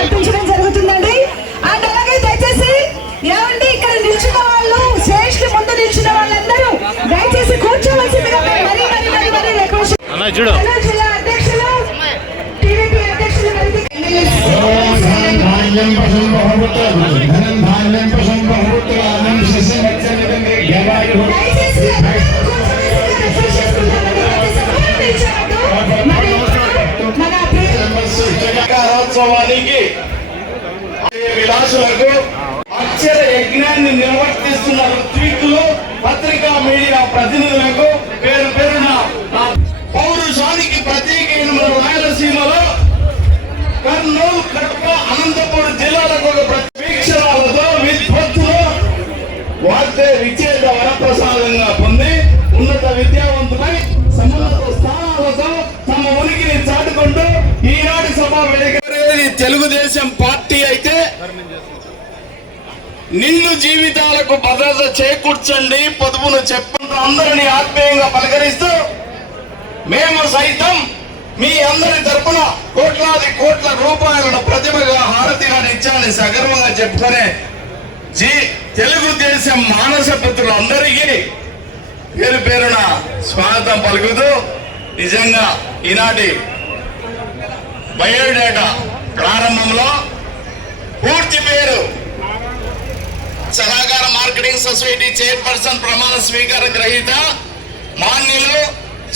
అర్పించడం జరుగుతుందండి. అండ్ అలాగే దయచేసి ఏమండి ఇక్కడ నిల్చున్న వాళ్ళు శ్రేష్ఠ ముందు నిల్చున్న వాళ్ళందరూ దయచేసి కూర్చోవలసిందిగా మరీ రిక్వెస్ట్. జిల్లా అధ్యక్షులు టీడీపీ అధ్యక్షులు వారోత్సవానికి విలాసులకు అక్షర యజ్ఞాన్ని నిర్వర్తిస్తున్న ఋత్విక్కులు పత్రికా మీడియా ప్రతినిధులకు పేరు పేరున పౌరుషానికి ప్రతీకైన మన రాయలసీమలో కర్నూలు, కడప, అనంతపురం జిల్లాలకు వీక్షణాలతో విద్వత్తులు వార్తే విచేత వరప్రసాదంగా పొంది ఉన్నత విద్యావంతులై సమున్నత స్థానాలతో తమ ఉనికిని చాటుకుంటూ ఈనాటి సభ వెలిగేది తెలుగుదేశం పార్టీ అయితే నిన్ను జీవితాలకు భద్రత చేకూర్చండి, పొదుపును చెప్పండి అందరినీ ఆత్మీయంగా పలకరిస్తూ మేము సైతం మీ అందరి తరపున కోట్లాది కోట్ల రూపాయలను ప్రతిభగా హారతిగా ఇచ్చాని సగర్వంగా చెప్పుకునే తెలుగుదేశం మానస పుత్రులందరికీ పేరు పేరున స్వాగతం పలుకుతూ నిజంగా ఈనాటి బయోడేటా ప్రారంభంలో పూర్తి పేరు సహకార మార్కెటింగ్ సొసైటీ చైర్పర్సన్ ప్రమాణ స్వీకార గ్రహీత మాన్యులు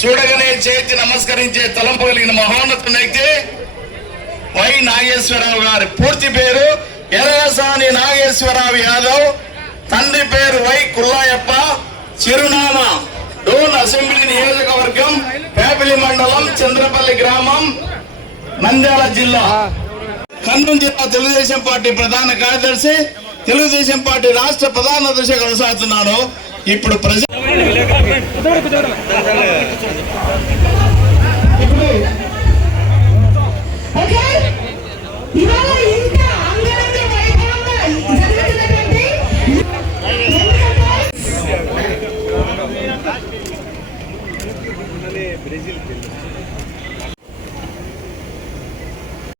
చూడగానే చేతి నమస్కరించే తలంపు కలిగిన మహోన్నతునైతే వై నాగేశ్వరరావు గారి పూర్తి పేరు ఎర్రసాని నాగేశ్వరరావు యాదవ్, తండ్రి పేరు వై కుల్లాయప్ప, చిరునామా డోన్ అసెంబ్లీ నియోజకవర్గం, పేపలి మండలం, చంద్రపల్లి గ్రామం, నంద్యాల జిల్లా. కర్నూలు జిల్లా తెలుగుదేశం పార్టీ ప్రధాన కార్యదర్శి, తెలుగుదేశం పార్టీ రాష్ట్ర ప్రధాన దశ కొనసాగుతున్నాను. ఇప్పుడు బ్రెజిల్